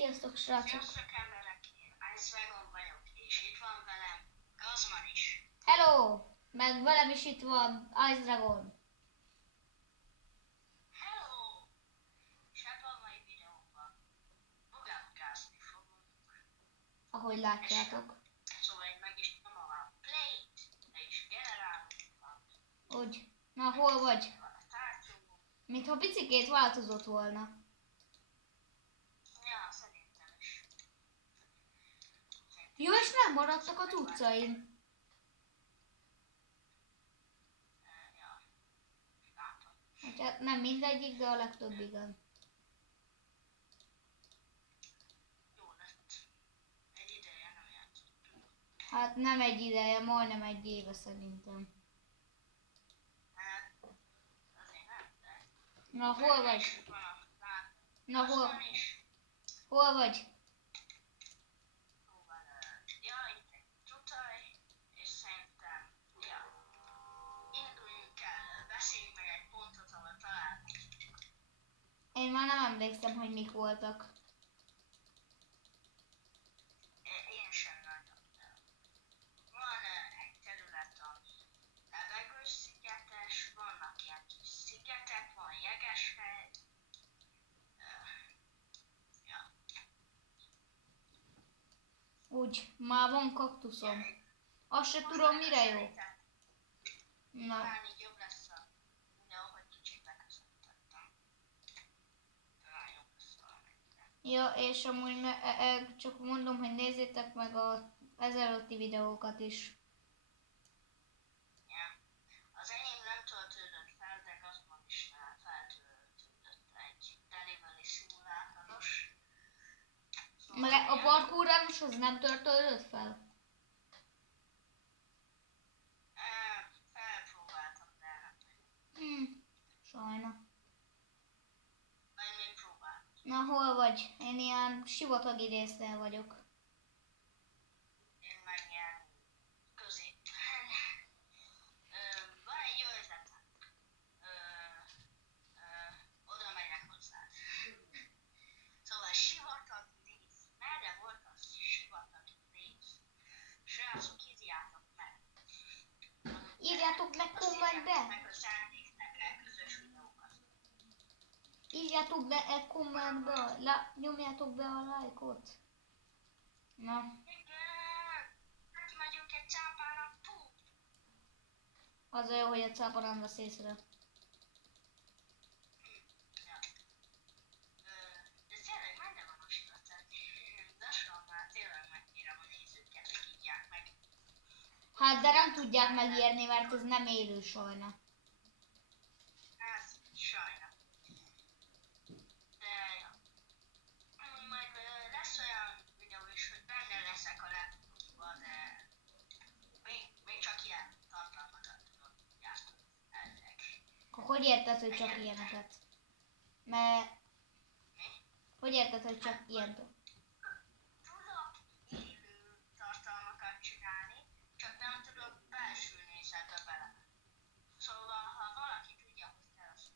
Sziasztok, srácok! Sziasztok emberek, én Ice Dragon vagyok, és itt van velem Gazman is. Hello! Meg velem is itt van Ice Dragon. Hello! És ebben a mai videóban bugázni fogunk. Ahogy látjátok. Szóval én meg is nyomom a play-t, de is generálunk van. Úgy. Na, hol vagy? Van a tárgyunk. Mintha picikét változott volna. Ja, szerintem is. Jó, és nem maradtak az utcain. Ja, látom. Hát nem mindegyik, de a legtöbb igen. Jó lett. Egy ideje nem játszottunk. Hát nem egy ideje, majdnem egy éve szerintem. Hát, azért nem, de... Na, hol vagy? Na, Gazman is. hol vagy? Szóval, ja, itt egy tutaj, és szerintem, ja, induljunk el, beszéljünk meg egy pontot, ahol találkozunk. Én már nem emlékszem, hogy mik voltak. Én sem nagyon, de van egy terület, ami levegős szigetes, vannak ilyen kis szigetek, van jegesfej, ja, Úgy, már van kaktuszom. Azt se tudom, mire jó. Na, talán így jobb lesz a videó, hogy kicsit beköszöntöttem. Talán jobb lesz valamennyire. ja, és amúgy csak mondom, hogy nézzétek meg az ezelőtti videókat is. Ja. Az enyém nem töltődött fel, de Gazman is már feltöltődött egy delivery szimulátoros. Meg a parkourás az nem töltődött fel? Felpróbáltam, de nem nagyon. Sajna. Majd még próbáltam. Na, hol vagy? Én ilyen sivatagi résznél vagyok. Én meg ilyen középen. Van egy ötletem. Oda megyek hozzád. Szóval sivatagi rész. Merre volt az sivatagi rész? Srácok, írjátok meg. Írjátok meg kommentbe! Meg a szándéknál közös videókat. Írjátok be egy kommentbe! Nyomjátok be a lájkot! Na, Igen! Hát megyünk egy cápának túl. az a jó, hogy a cápa nem vesz észre. Ja. De tényleg mennyire van a sivatag? Lassan már tényleg megkérem a nézőket, hogy írják meg. Hát, de nem tudják megírni, mert ez nem élő sajna. Hát, sajna. De, ja. Majd lesz olyan videó is, hogy benne leszek a laptopba, de még csak ilyen tartalmakat tudok gyártani elvileg. Akkor hogy érted, hogy csak ilyeneket? Mert... Mi? Hogy érted, hogy csak ilyen? Tudok élő tartalmakat csinálni, csak nem tudok belső nézetbe bele. Szóval, ha valaki tudja, hogy te azt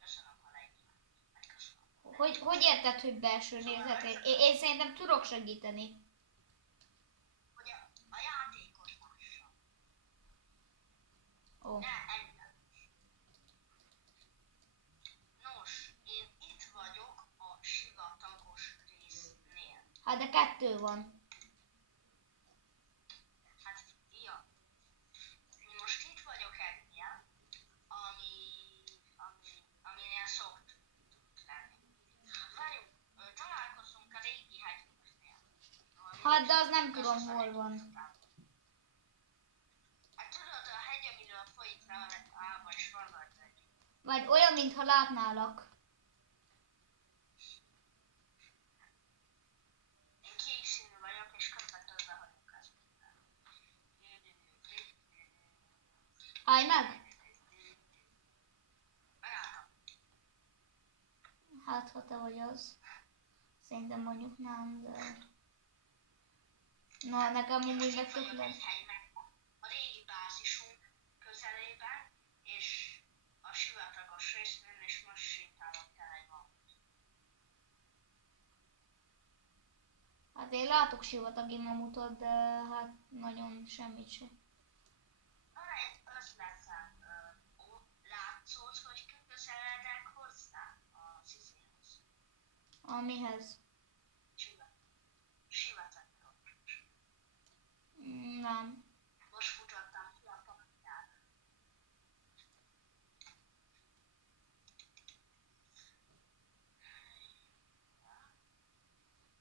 köszönöm, ha leírod. Megköszönöm. Hogy érted, hogy belső nézet? Én szerintem tudok segíteni. Hogy a játékot lássa. Ó. Ne, engem. Nos, én itt vagyok a sivatagos résznél. Hát de 2 van. Hát, ja. Én most itt vagyok ennél, aminél szoktunk lenni. Várjunk, találkozunk a régi hegyműnél. Hát de az nem tudom, hol van. Hát tudod, a hegy, amiről folyik le Áva és Varvart egy. Vagy olyan, mintha látnálak. Én kék színű vagyok, és közvetlenül vagyok az. Állj meg! Megálltam. Hát, ha te vagy az. Szerintem mondjuk nem, de... Na, nekem amúgy meg tök lesz. A régi bázisunk közelében, és a sivatagos résznél, és most sétálok el egy valamit. Hát én látok sivatagi mamutot, de hát nagyon semmit sem. Van egy ötletem, látszód, hogy közeledek hozzá a szizéhoz. Amihez? Sivatagról. Nem. Most futottam ki a pankjára.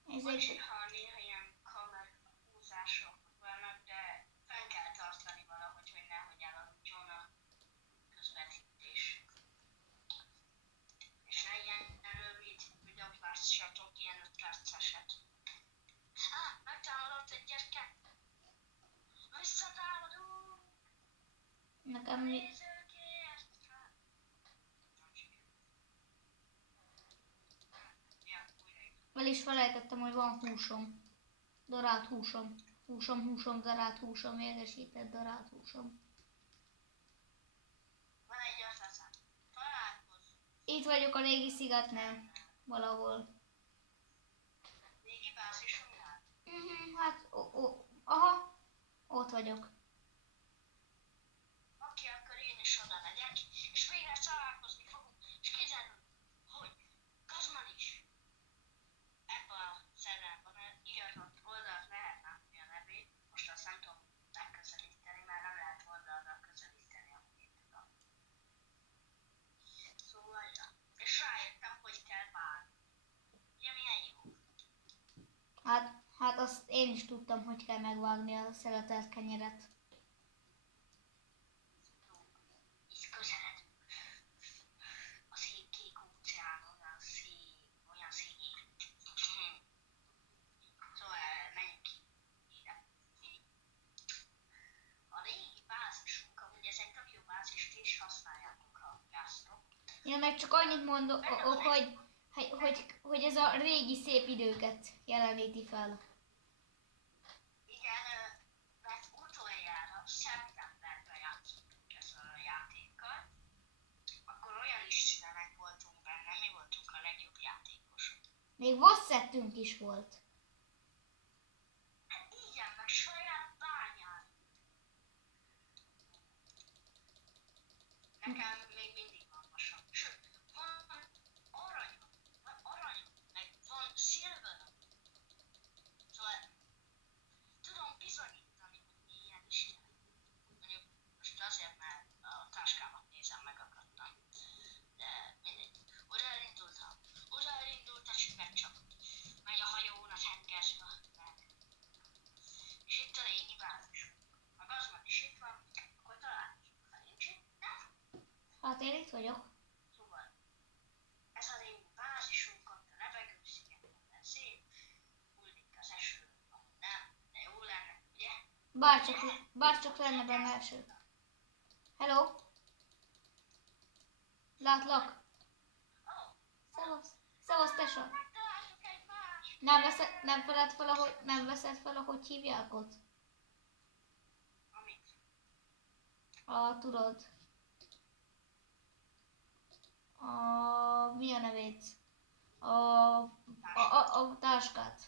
Ez Bocsi, egy... ha néha ilyen kamerahúzások vannak, de fenn kell tartani valahogy, hogy nehogy elaludjon a közvetítés. És ne ilyen rövid videót lássatok, ilyen 5 perceset. Megtámadott egy gyereket! Visszatámadunk! Nekem mi... Nézőkért! Ja, újra itt. El is felejtettem, hogy van húsom. Darált húsom. Húsom, darált húsom, édesített darált húsom. Van egy ötletem. Találkozunk. Itt vagyok a régi szigetnél. Valahol. Régi bázisunknál. Hát, aha. Ott vagyok. Oké, akkor én is oda megyek, és végre találkozni fogunk, és kiderül, hogy Kazman is ebben a szerverben iratott oldalt lehet látni a nevét, most azt nem tudom megközelíteni, mert nem lehet oldalra közelíteni, amúgy itt tudom. Szóval, ja. És rájöttem, hogy kell várni. Ugye milyen jó? Hát azt én is tudtam, hogy kell megvágni a szeletelt kenyeret. Itt közeledünk. A szép kék óceánon, olyan szép. Szóval menjünk ki ide. A régi bázisunk, amúgy ez egy tök jó bázis, ti is használjátok, ha jártok. Én meg csak annyit mondok, hogy ez a régi szép időket jeleníti fel. Igen, mert utoljára szeptemberben játszottunk ezzel a játékkal, akkor olyan istenek voltunk benne, mi voltunk a legjobb játékosok. Még vasszettünk is volt. Hát igen, meg saját bányán. Nekem még mindig van vasam. Sőt, van arany, meg van szilver. Szóval tudom bizonyítani, hogy ilyen is ilyen. Mondjuk most azért, mert a táskámat nézem, megakadtam. De mindegy. Oda elindult a süvegcsapat. Megy a hajón a tengerbe. És itt a régi bázis. Ha Gazman is itt van, akkor találkozunk. Ha nincs itt, nem. Hát én itt vagyok. Szóval ez a régi bázisunk, ott a levegősziget, minden szép. Hullik az eső, ahol nem, de jó lenne, ugye? Bárcsak lenne benne eső. Hello? Látlak? Ó, Szevasz, tesó. megtaláltuk egymást! Nem veszed fel, ahogy hívják ott? Amit? Tudod. Mi a nevét? A táskát.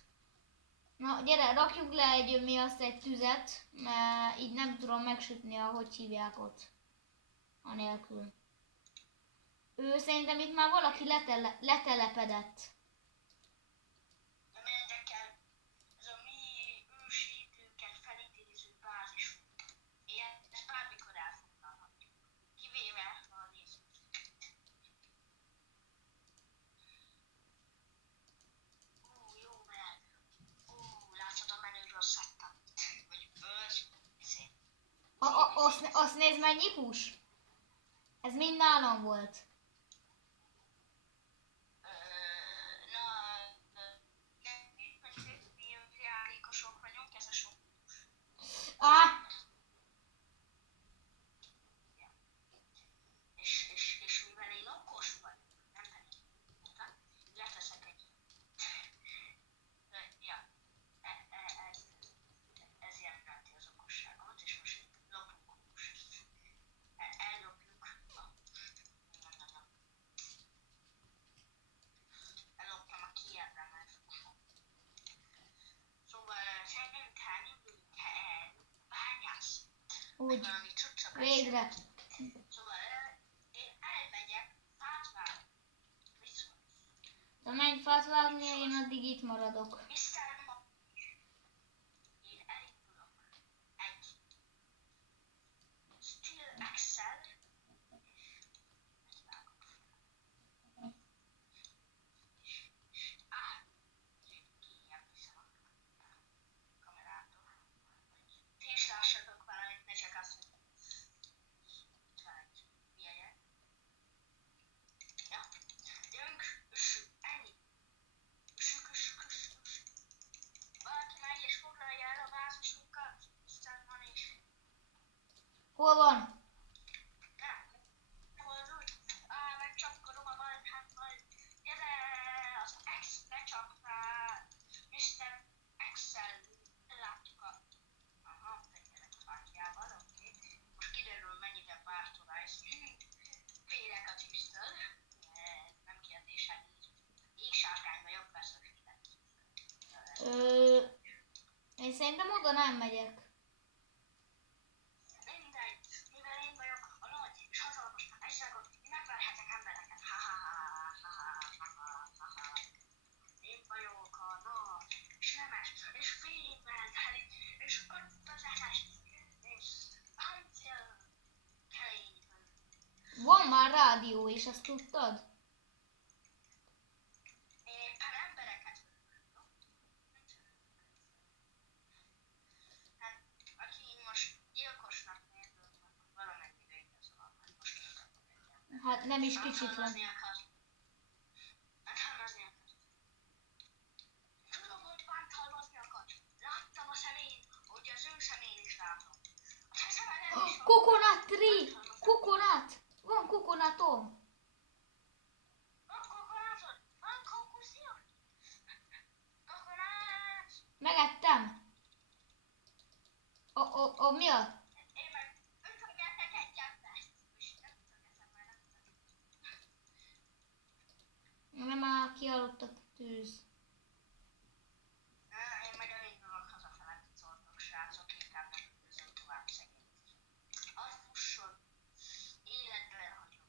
Na, gyere, rakjuk le egy tüzet, mert így nem tudom megsütni, ahogy hívják ott. Anélkül. Szerintem itt már valaki letelepedett. Nem érdekel, ez a mi ősi időket felidéző bázisunk. Ezt bármikor elfoglalhatjuk. Kivéve a nézőt. Jó mert. Látszod a menüről szedtem. Vagy szép. Azt nézd, mennyi hús? Ez mind nálam volt. Mi játékosok vagyunk, ez a sok. És mivel én okos vagyok, nem pedig mondtam, leteszek egy. Ja, ez jelenti az okosságomat, és most lopunk húst. Ellopjuk a húst. Úgy. valami cuccok Végre. Szóval én elmegyek fát vágni. Mit szólsz? De menj fát vágni, én addig itt maradok. Mr. Ma. Én elindulok. Egy. Steel Axel. És vágok. Kijebb vissza a kamerától. Ti is lássatok valamit, ne csak azt, hogy itt van egy ilyeje. Ja. Jönk, ennyi. Valaki megy és foglalja el a bázisunkat, aztán van is. Hol van? Nem. Hol úgy? Megcsapkodom a balháttal. Gyere, az X lecsaptál. Mr. Excel. Láttuk a... Aha, tegyenek a bátyjával, oké. Most kiderül, mennyire pártolás. Félek a tűztől. Nem kérdésem így. Égsárkány vagyok, persze félek. Én szerintem oda nem megyek. Mindegy, mivel én vagyok a nagy és hatalmas egyságot, én megverhetek embereket. Én vagyok a nagy, és nemes, és fénymenteli, és ötvezetes, és páncélkerék. Van már rádió, és ezt tudtad? Én éppen embereket ölök. Hát, aki most gyilkosnak nézett, valamennyire igaz van, hogy most Hát nem is kicsit van. bántalmazni akar. Bántalmazni akar. Tudom, hogy bántalmazni akar. Láttam a szemén, hogy az ő szemén is látom. A te szemeden is van. Coconut tree! Coconut! Van coconutom! Van kokonátod? Van kókuszja? Kokonát! Megettem! Mi a? Én meg ütögetek egy embert. És nem ütögetem, mert nem tudom. Nem már kihalott a tűz. Én meg elindulok hazafele, mit szóltok, srácok, inkább nem üldözöm tovább szegényt. Az fusson, életben hagyom.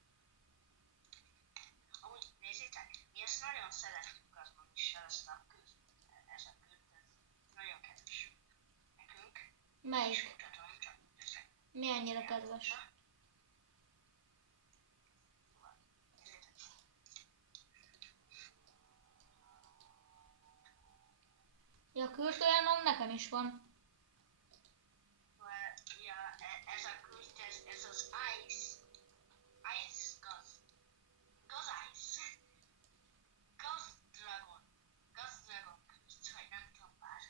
Amúgy nézzétek, mi ezt nagyon szeretjük azon is, ezt a ez a köt, ez nagyon kedves. Nekünk, és Melyik? mutatom, csak ezek. Mi annyira kedves? Nézzétek. Ja, kürtőjelnom nekem is van. Ja, ez a közt, ez az ice. Ice gaz. Gaz ice. Gaz dragon. Gaz dragon közt, vagy nem tudom már.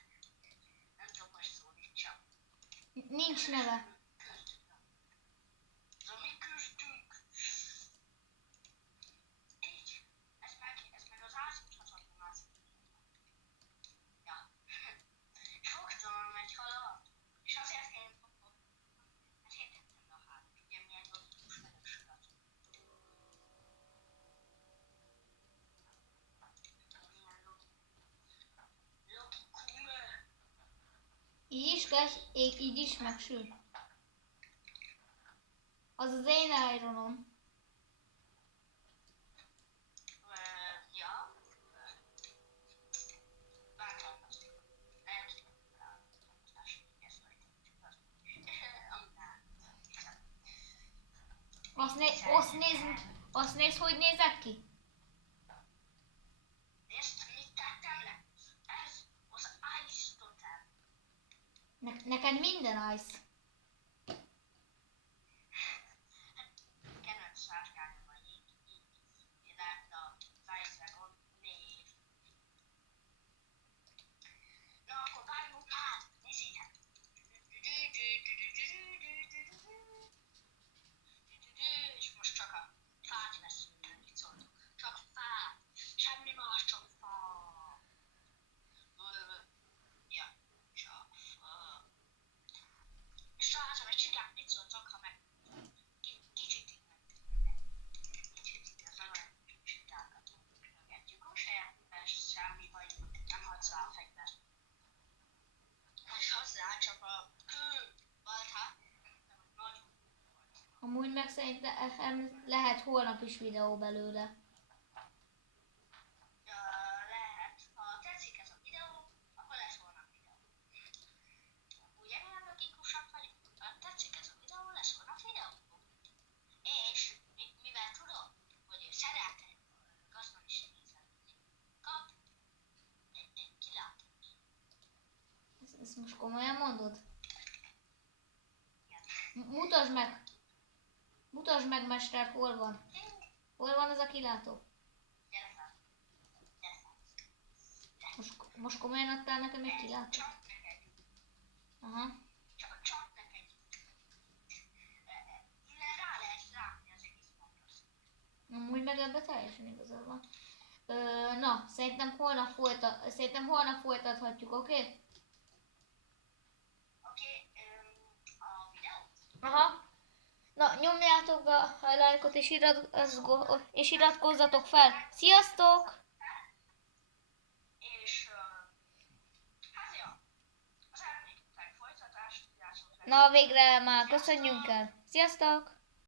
Nem tudom, hogy szólítsam. Nincs neve. Köztünk. Ez a mi köztünk. Így. Ez meg az átjuthatatlan az. Ja. És fogtam egy halat. És azért én fogom. Hát én tettem be a halat. Ugye milyen logikus vagyok sokat. Milyen logikum. Így is kell, így is megsül. Az az én ironom. Ja. Bántalmazni. Nem tudom. Ezt majd csak az. Azt néz, hogy nézek ki? Nézd, mit tettem le? Ez az Ice Totem. Neked minden ice. Kedvenc sárkányom vagy így. Lett az Ice Dragon név. Na, akkor vágjunk hát! Nézzétek! És most csak a fát veszünk, mit szóltok? Csak fát! Semmi más, csak fa! Ja, csak fa. meg szerintem lehet holnap is videó belőle. Lehet. Ha tetszik ez a videó, akkor lesz holnap videó. Ugye milyen logikusak vagyunk? Ha tetszik ez a videó, lesz holnap videó. És mivel tudom, hogy ő szeretne gazdag is segíteni, kap egy kilátót. Ezt most komolyan mondod? Mutasd meg! Mutasd meg, mester, hol van? Hol van ez a kilátó? Gyere fel. Gyere fel. Most komolyan adtál nekem egy kilátót? Csak neked. Aha. Csak neked. Innen rá lehet rágni az egész pontos. Amúgy meg ebben teljesen igazad van. Na, szerintem holnap folytathatjuk, oké? Oké, a videót? Aha. Na, nyomjátok be a lájkot és iratkozzatok fel. Sziasztok! És hát ja, szeretnék utáni folytatást, játszott Na, végre már köszönjünk el. Sziasztok!